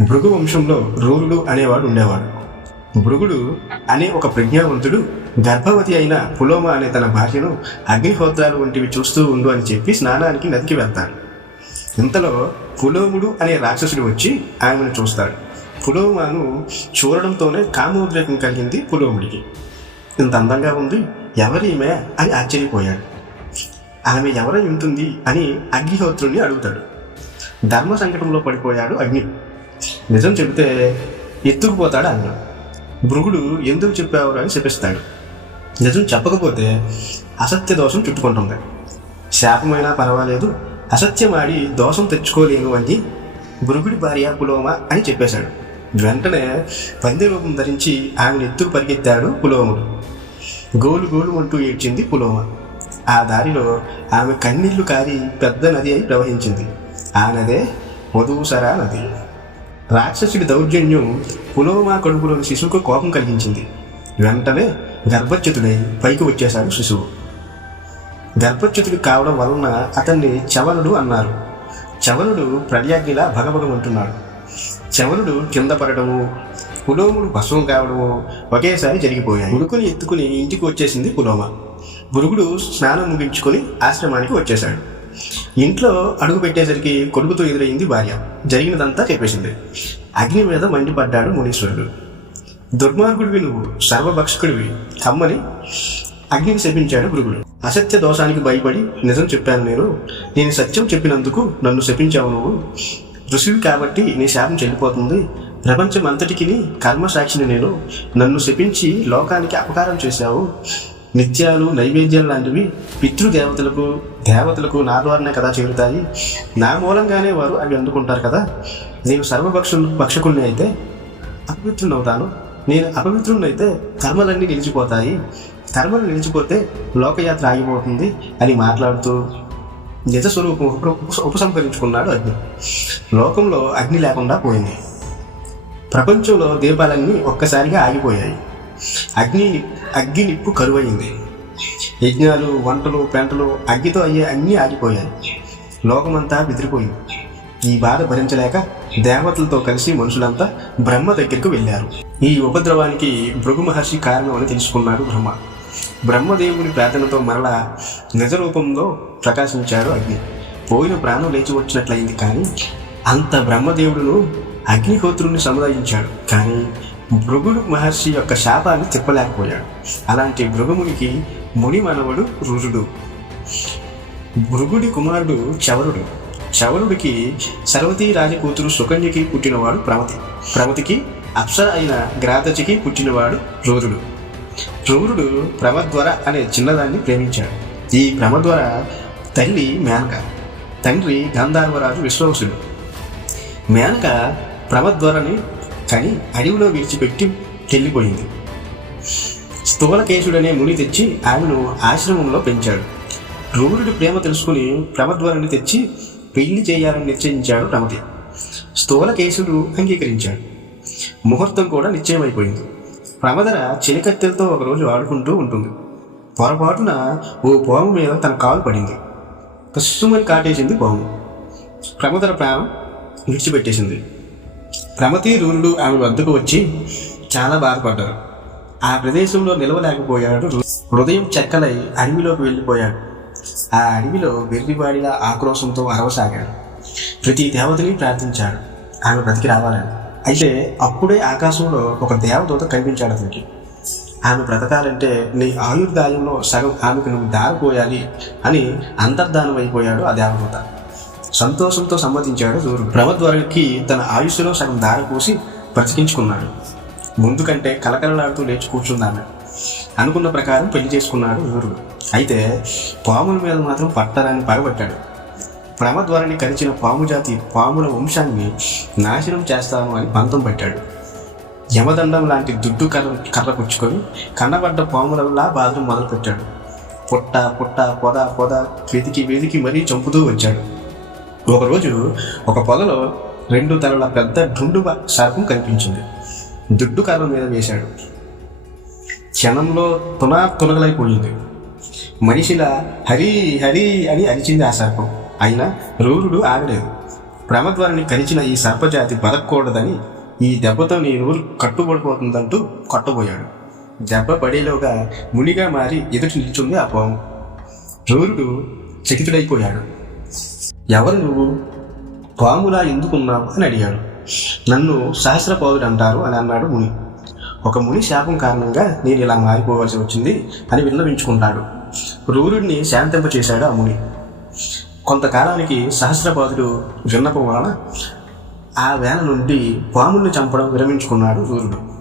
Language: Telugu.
భృగు వంశంలో రూరుడు అనేవాడు ఉండేవాడు. భృగుడు అనే ఒక ప్రజ్ఞావంతుడు గర్భవతి అయిన పులోమ అనే తన భార్యను అగ్నిహోత్రాలు వంటివి చూస్తూ ఉండు అని చెప్పి స్నానానికి నదికి వెళ్తాడు. ఇంతలో పులోముడు అనే రాక్షసుడు వచ్చి ఆమెను చూస్తాడు. పులోమను చూడడంతోనే కామోద్రేకం కలిగింది పులోముడికి. ఇంత అందంగా ఉంది, ఎవరీమే అని ఆశ్చర్యపోయాడు. ఆమె ఎవరై ఉంటుంది అని అగ్నిహోత్రుణ్ణి అడుగుతాడు. ధర్మ సంకటంలో పడిపోయాడు అగ్ని. నిజం చెబితే ఎత్తుకుపోతాడు అగ్ని. భృగుడు ఎందుకు చెప్పావు అని శపిస్తాడు. నిజం చెప్పకపోతే అసత్య దోషం చుట్టుకుంటుంది. శాపమైనా పర్వాలేదు, అసత్యమాడి దోషం తెచ్చుకోలేను అని భృగుడి భార్య పులోమ అని చెప్పేశాడు. వెంటనే పంది రూపం ధరించి ఆమెను ఎత్తుకు పరిగెత్తాడు పులోముడు. గోలు గోలు అంటూ ఏడ్చింది పులోమ. ఆ దారిలో ఆమె కన్నీళ్లు కారి పెద్ద నది అయి ప్రవహించింది. ఆ నదే వధూసరా నది. రాక్షసుడి దౌర్జన్యం పులోమ కడుపులోని శిశువుకు కోపం కలిగించింది. వెంటనే గర్భచ్యుతుడై పైకి వచ్చేశాడు శిశువు. గర్భచ్యుతుడు కావడం వలన అతన్ని చవనుడు అన్నారు. చవనుడు ప్రళయాగ్నిలా భగభగమంటున్నాడు. చవనుడు కింద పడటము, పులోముడు భస్మం కావడము ఒకేసారి జరిగిపోయాయి. కొడుకుని ఎత్తుకుని ఇంటికి వచ్చేసింది పులోమ. భృగుడు స్నానం ముగించుకొని ఆశ్రమానికి వచ్చేశాడు. ఇంట్లో అడుగు పెట్టేసరికి కొడుకుతో ఎదురైంది భార్య. జరిగినదంతా చెప్పేసింది. అగ్ని మీద మండిపడ్డాడు మునీశ్వరుడు. దుర్మార్గుడివి నువ్వు, సర్వభక్షకుడివి కమ్మని అగ్నిని శపించాడు భృగుడు. అసత్య దోషానికి భయపడి నిజం చెప్పాను నేను సత్యం చెప్పినందుకు నన్ను శపించావు. నువ్వు ఋషివి కాబట్టి నీ శాపం చెల్లిపోతుంది. ప్రపంచం అంతటికి కర్మసాక్షిని నేను. నన్ను శపించి లోకానికి అపకారం చేశావు. నిత్యాలు నైవేద్యాలు లాంటివి పితృదేవతలకు దేవతలకు నా ద్వారానే కదా చేరుతాయి. నా మూలంగానే వారు అవి అందుకుంటారు కదా. నేను భక్షకుణ్ణి అయితే అపవిత్రుని అవుతాను. నేను అపవిత్రుని అయితే కర్మలన్నీ నిలిచిపోతాయి. కర్మలు నిలిచిపోతే లోకయాత్ర ఆగిపోతుంది అని మాట్లాడుతూ నిజస్వరూపం ఉపసంహరించుకున్నాడు అగ్ని. లోకంలో అగ్ని లేకుండా పోయింది. ప్రపంచంలో దీపాలన్నీ ఒక్కసారిగా ఆగిపోయాయి. అగ్ని నిప్పు కరువయింది. యజ్ఞాలు, వంటలు, పెంటలు అగ్గితో అయ్యే అన్నీ ఆగిపోయాయి. లోకమంతా బెదిరిపోయింది. ఈ బాధ భరించలేక దేవతలతో కలిసి మనుషులంతా బ్రహ్మ దగ్గరికి వెళ్ళారు. ఈ ఉపద్రవానికి భృగు మహర్షి కారణం అని తెలుసుకున్నాడు బ్రహ్మ. బ్రహ్మదేవుని ప్రార్థనతో మరలా నిజ రూపంలో ప్రకాశించాడు అగ్ని. పోయిన ప్రాణం లేచి వచ్చినట్లయింది. కానీ అంత బ్రహ్మదేవుడును అగ్నిహోత్రుని సముదాయించాడు. కానీ భృగుడు మహర్షి యొక్క శాపాన్ని తిప్పలేకపోయాడు. అలాంటి భృగుమునికి ముని మనవడు రురుడు. భృగుడి కుమారుడు చవరుడు. చవరుడికి సర్వతీ రాజకూతురు సుకన్యకి పుట్టినవాడు ప్రమతి. ప్రమతికి అప్సర అయిన గ్రాతచికి పుట్టినవాడు రూరుడు. రూరుడు ప్రమద్వర అనే చిన్నదాన్ని ప్రేమించాడు. ఈ ప్రమద్వర తల్లి మేనక, తండ్రి గంధర్వరాజు విశ్వవసుడు. మేనక ప్రమద్వరని కని అడవిలో విడిచిపెట్టి వెళ్ళిపోయింది. స్థూలకేశుడనే ముని తెచ్చి ఆమెను ఆశ్రమంలో పెంచాడు. రూరుడి ప్రేమ తెలుసుకుని ప్రమద్వరుని తెచ్చి పెళ్లి చేయాలని నిశ్చయించాడు ప్రమతి. స్థూలకేశుడు అంగీకరించాడు. ముహూర్తం కూడా నిశ్చయమైపోయింది. ప్రమదర చెలికత్తెలతో ఒకరోజు ఆడుకుంటూ ఉంటుంది. పొరపాటున ఓ పాము మీద తన కాలు పడింది. కస్సుమని కాటేసింది పాము. ప్రమదర ప్రాణం విడిచిపెట్టేసింది. ప్రమతి, రూరుడు ఆమె వద్దకు వచ్చి చాలా బాధపడ్డారు. ఆ ప్రదేశంలో నిలవలేకపోయాడు. హృదయం చెక్కలై అడవిలోకి వెళ్ళిపోయాడు. ఆ అడవిలో వెర్రివాడిలా ఆక్రోశంతో అరవసాగాడు. ప్రతి దేవతని ప్రార్థించాడు ఆమె బ్రతికి రావాలని. అయితే అప్పుడే ఆకాశంలో ఒక దేవదూత కనిపించాడు అతనికి. ఆమె బ్రతకాలంటే నీ ఆయుర్దాయంలో సగం ఆమెకు నువ్వు దారిపోయాలి అని అంతర్ధానం అయిపోయాడు ఆ దేవదూత. సంతోషంతో సమ్మతించాడు రూరుడు. ప్రమద్వరుడికి తన ఆయుష్లో సగం దారి పోసి బ్రతికించుకున్నాడు. ముందు కంటే కలకలలాడుతూ లేచి కూర్చుందామె. అనుకున్న ప్రకారం పెళ్లి చేసుకున్నాడు రూరుడు. అయితే పాముల మీద మాత్రం పట్టరాని పగబట్టాడు. ప్రమద్వరుని కరిచిన పాము జాతి పాముల వంశాన్ని నాశనం చేస్తాను అని పంతం పెట్టాడు. యమదండం లాంటి దుడ్డు కర్ర పుచ్చుకొని కన్నబడ్డ పాములలా బాధను మొదలుపెట్టాడు. పొట్ట పొట్ట పొద పొద వెతికి మరీ చంపుతూ వచ్చాడు. ఒకరోజు ఒక పొదలో 2 తలల పెద్ద ఢుండు సర్పం కనిపించింది. దుడ్డు కర్ర మీద వేశాడు. క్షణంలో తునగలైపోయింది. మనిషిలా హరి హరి అని అరిచింది ఆ సర్పం. అయినా రూరుడు ఆగలేదు. ప్రమద్వారిని కరిచిన ఈ సర్పజాతి బతకూడదని ఈ దెబ్బతో నీ నూరు కట్టుబడిపోతుందంటూ కొట్టబోయాడు. దెబ్బ పడేలోగా మునిగా మారి ఎదుటి నిల్చుంది ఆ పాము. రూరుడు చకితుడైపోయాడు. ఎవరు నువ్వు? పాములా ఎందుకున్నావు అని అడిగాడు. నన్ను సహస్రపాదుడు అంటారు అని అన్నాడు ముని. ఒక ముని శాపం కారణంగా నేను ఇలా మారిపోవాల్సి వచ్చింది అని విన్నవించుకుంటాడు. రూరుడిని శాంతింపచేశాడు ఆ ముని. కొంతకాలానికి సహస్రపాదుడు విన్నపం వలన ఆ వేళ నుండి పాముల్ని చంపడం విరమించుకున్నాడు రూరుడు.